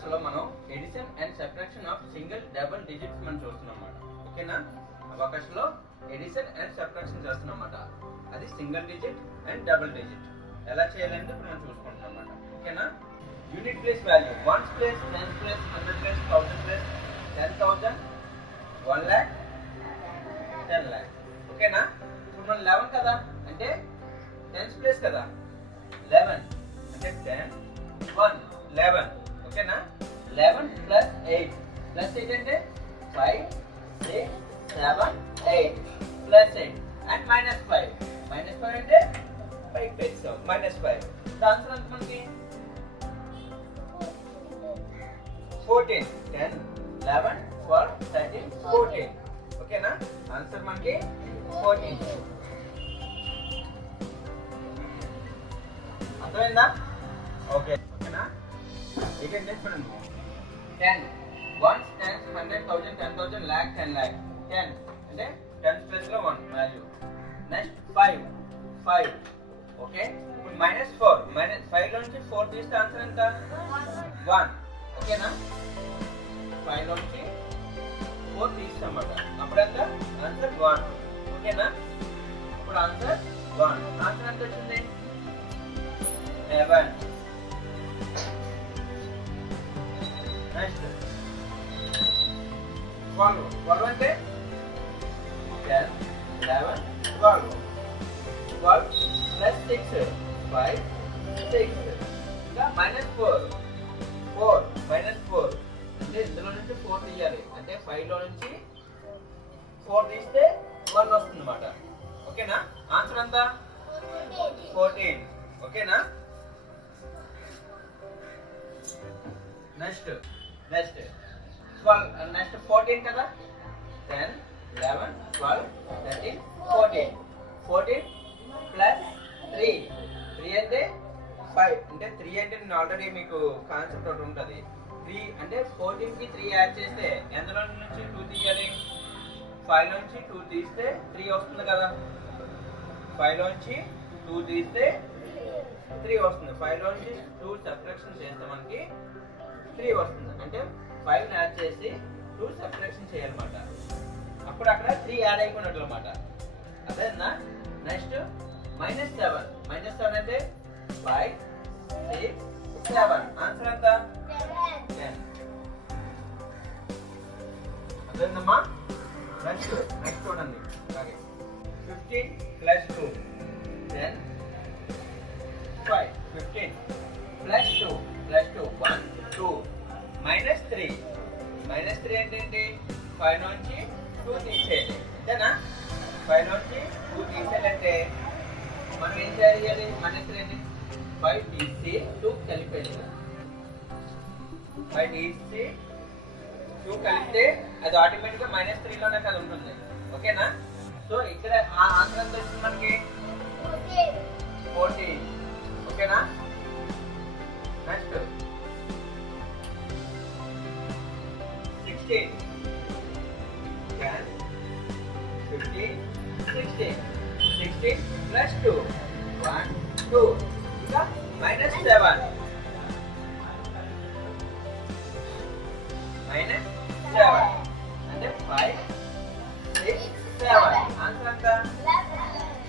అబాకస్ లో మనం addition and subtraction of single double digits మనం చూస్తున్నాం అన్నమాట. ఓకేనా? అబాకస్ లో ఎడిషన్ అండ్ సబ్ట్రాక్షన్ చేస్తున్నాం అన్నమాట. అది single digit and double digit ఎలా చేయాలంటే ఇప్పుడు మనం చూసుకుంటున్నాం అన్నమాట. ఓకేనా? Unit place value ones place, tens place, 100 ప్లేస్, 1000 ప్లేస్, 10,000, 1 lakh, 10 lakh. ఓకేనా? ఇప్పుడు మనం 11 కదా అంటే టెన్స్ ప్లేస్ కదా 11 అంటే 10 1 11. ఓకేనా? 11 ప్లస్ 8 ప్లస్ 8 అంటే 5 6 7 8 ప్లస్ 8 అండ్ మైనస్ 5 అంటే 5 పెంచాం -5. ఆన్సర్ ఎంత మనకి 14 10 11 12 13 14. ఓకేనా? ఆన్సర్ మనకి 14. అర్థమైందా? ఓకేనా? ఇక నెక్స్ట్ చూడండి 10 1 10 100 1000 10,000 lakh 10 lakh 10 అంటే 10 ప్లేస్ లో 1 వాల్యూ. నెక్స్ట్ 5 ఓకే. ఇప్పుడు -4 5 నుంచి 4 తీస్తే ఆన్సర్ ఎంత 1. ఓకేనా? 5 నుంచి 4 తీస్తామట అప్పుడు ఎంత ఆన్సర్ 1. ఓకేనా? ఇప్పుడు ఆన్సర్ 1. ఆన్సర్ ఎంత వచ్చింది 11. నెక్స్ట్ 12 అంటే 10 11 12 ప్లస్ 6 5 6 ఇంకా -4 అంటే ఇందులో నుంచి 4 తీయాలి అంటే 5 లో నుంచి 4 తీస్తే 1 వస్తుంది అన్నమాట. ఓకేనా? ఆన్సర్ ఎంత 14. ఓకేనా? నెక్స్ట్ 14 కదా 10 11 12 13 14 ప్లస్ 3 అంటే 5 అంటే 3 అంటే నేను ఆల్రెడీ మీకు కాన్సెప్ట్ ఒకటి ఉంటుంది. 3 అంటే 14 కి 3 యాడ్ చేస్తే ఎందులో నుంచి 2 తీయాలి 5 నుంచి 2 తీస్తే 3 వస్తుంది కదా 5 నుంచి 2 తీస్తే 3 వస్తుంది. 5 నుంచి 2 సబ్ట్రాక్షన్ చేస్తే మనకి 3 వస్తుంది. అంటే 5 యాడ్ చేసి 2 సబ్ట్రాక్షన్ చేయాలన్నమాట. అప్పుడు అక్కడ 3 యాడ్ అయిపోయినట్లు అన్నమాట. అదేనా? నెక్స్ట్ -7 అంటే 5 6 7 ఆన్సర్ ఎంత 10. అదేనమ్మా? నెక్స్ట్ చూడండి అలాగే 15 ప్లస్ 2 10 5 15 ప్లస్ 2 1 2 -3 అంటే ఏంటి 5 నుంచి 2 తీసేయాలి అంతేనా? 5 నుంచి 2 తీసేయాలంటే మనం ఏం చేయాలి -3 ని 5 తీసి 2 కలిపేయాలి. 5 తీసి 2 కలిపితే అది ఆటోమేటిక్ గా -3 లోనే కదా ఉంటుంది. ఓకేనా? సో ఇక్కడ ఆ ఆన్సర్ ఎంత వచ్చింది మనకి 14. ఓకేనా? నెక్స్ట్ 16 10 15 16 ప్లస్ 2 1 2 ఇంకా -7 అంటే 5 6 7 ఆన్సర్ ఎంత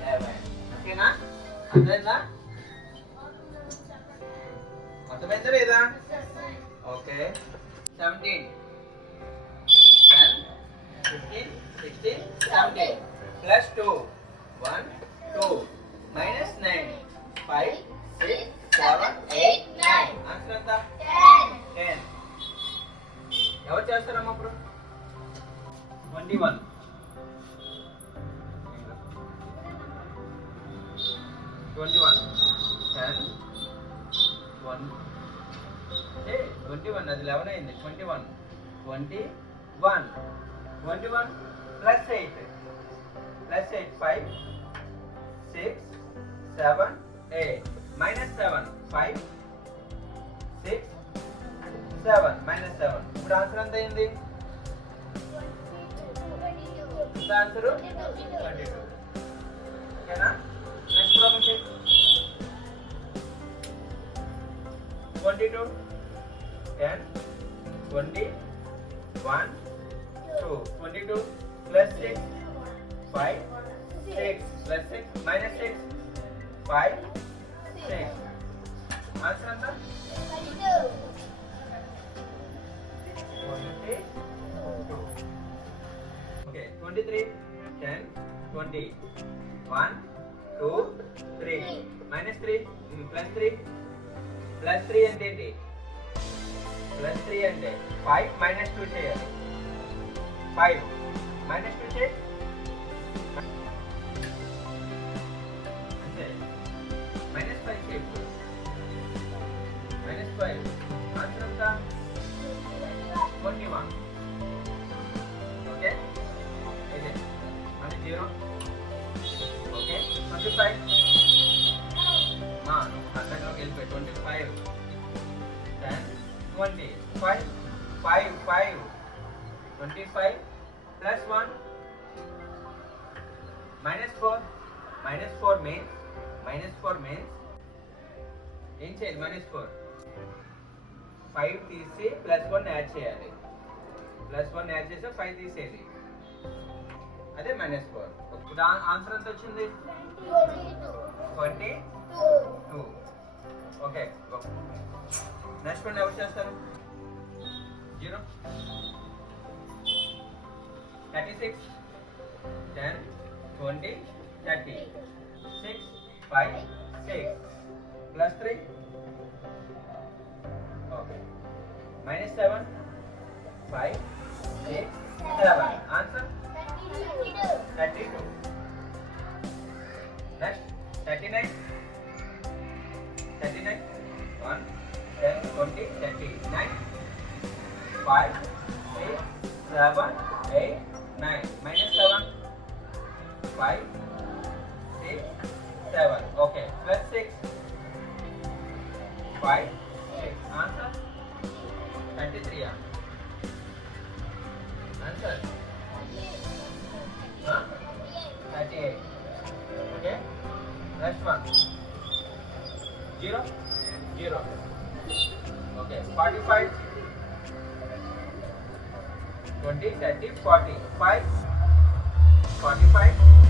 11. ఓకేనా? అర్థమైందా లేదా? ఓకే 17 10 15 16 17 ప్లస్ 2 1 2 -9 5 6 7 8 9 ఆన్సర్ ఎంత 10. ఎవరు చేస్తారమ్మా ఇప్పుడు 21 10 1 21 అది 11 అయింది 21 ప్లస్ 8 5 6 7 8 -7 5 6 7 -7 ఇప్పుడు ఆన్సర్ ఎంత అయింది? ఆన్సర్ 22. ఓకేనా? నెక్స్ట్ ప్రాబ్లం చేయండి 22 10, 20, 1, 2. 22 plus 6, 5, 6 plus 6 minus 6, 5, 6. Answer anta? 22. Okay, 23, 10, 20. 1, 2, 3. Minus 3, plus 3. Plus 3 అంటే ఏంటి? Plus 3 అంటే 5 minus 2 చేయాలి. 5 minus 2 చేయి. అంతే. minus 5 చేయి. minus 5. ఆన్సర్ ఎంత? 21. ఓకే? ఇదే. మళ్ళీ 0. ఓకే? 25. అర్థంలోకి వెళ్ళిపోయి 25. 10, 20. 5, 25 plus 1 minus 4. Minus 4 means ఏం చేయాలి? minus 4 5 తీసి ప్లస్ 1 యాడ్ చేయాలి. ప్లస్ 1 యాడ్ చేస్తే 5 తీసేది. అదే minus 4. ఇప్పుడు ఆన్సర్ ఎంత వచ్చింది? 22. ఓకే, నెక్స్ట్ వన్ ఎవరు చేస్తారు? 0, 36, 10, 20, 30. 6, 5, 6 plus 3. Okay. Minus 7, 5, 6, 7. Answer? 32. Next, 39. 1, 10, 20, 39. 5, 6, 7, 8, 9. Minus 7, 5, 6, 7. Okay. Plus 6, 5, 6. Answer? 33. Answer? 38. Okay. Next one. 0, 0. Okay. 45, 20, 30, 40. 5, 45.